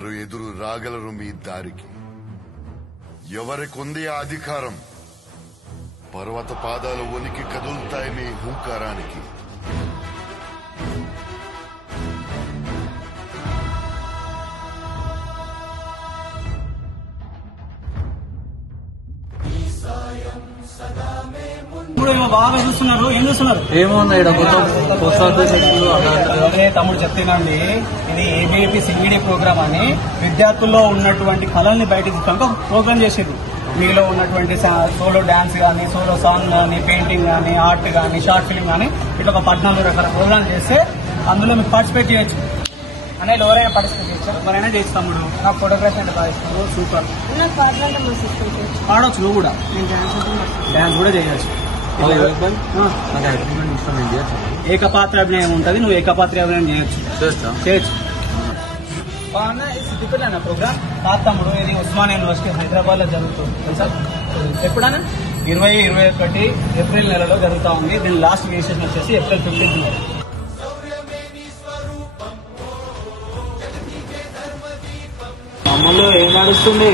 ఎవరు ఎదురు రాగలరు మీ దారికి? ఎవరికొంది ఆ అధికారం? పర్వత పాదాలు వణికి కదులుతాయి మీ హుంకారానికి. బాగా చూస్తున్నారు. ఏం చూస్తున్నారు? ఏమున్నాయి తమ్ముడు చెప్తున్నాండి. ఇది ఏబీఏపీ సివిడి ప్రోగ్రామ్ అని విద్యార్థుల్లో ఉన్నటువంటి కళల్ని బయటకు తీసుకుంటూ ప్రోగ్రామ్ చేసేది. మీలో ఉన్నటువంటి సోలో డాన్స్ కానీ, సోలో సాంగ్ కానీ, పెయింటింగ్ కానీ, ఆర్ట్ కానీ, షార్ట్ ఫిల్మ్ కానీ ఇట్లా ఒక 14 రకాల ప్రోగ్రామ్ చేస్తే అందులో మీకు పార్టిసిపేట్ చేయొచ్చు. అనేది ఎవరైనా పార్టిసిపేట్ చేయొచ్చు, ఎవరైనా చేయొచ్చు. తమ్ముడు నాకు ఫోటోగ్రఫీ అంటే బాగా ఇష్టం. సూపర్. పాడవచ్చు నువ్వు కూడా. డాన్స్ కూడా చేయొచ్చు. ఏకపాత్ర అభినయం ఉంటుంది. నువ్వు ఏకపాత్ర అభినయం చేయొచ్చు. సిద్దిపేట ప్రోగ్రామ్ కాదు తమ్ముడు. ఇది ఉస్మానియా యూనివర్సిటీ హైదరాబాద్ లో జరుగుతుంది తెలుసా? ఎప్పుడన్నా 20-21 ఏప్రిల్ నెలలో జరుగుతా ఉంది. దీని లాస్ట్ రిజిస్ట్రేషన్ వచ్చేసి ఏప్రిల్ 15. అమ్మలో ఏం నడుస్తుంది?